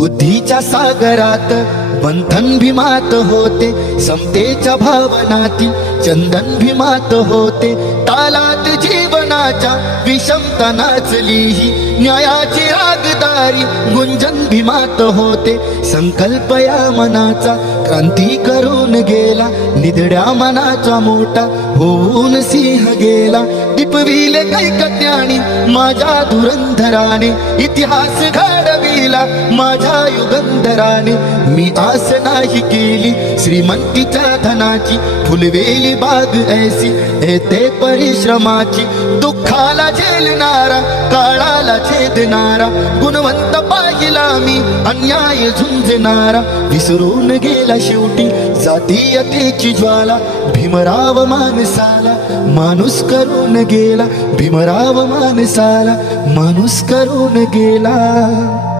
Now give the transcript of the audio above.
बुद्धीच्या सागरात बंधन भीमात होते समतेच्या भावनातील चंदन भीमात होते. तालात जीवनाच्या विषमता नाचली ही न्यायाची रागदारी गुंजन भीमात होते. संकल्प या मनाचा क्रांती करून गेला. निधड्या मनाचा मोठा होऊन सिंह गेला. दीपविले कैकत्याणी माझ्या धुरंधराने इतिहास घडविला. माझ्या युगंधराने मी आस नाही केली. श्रीमंतीच्या धनाची फुलवेली बाग ऐसी. येते परिश्रमाची दुःखाला झेलणारा काळा काळाला छेदणारा गुणवंत पाहिला मी अन्याय झुंजणारा. विसरून गेला शेवटी जातीयतेची ज्वाला भीमराव माणसाला माणूस करून गेला भीमराव माणसाला माणूस करून गेला.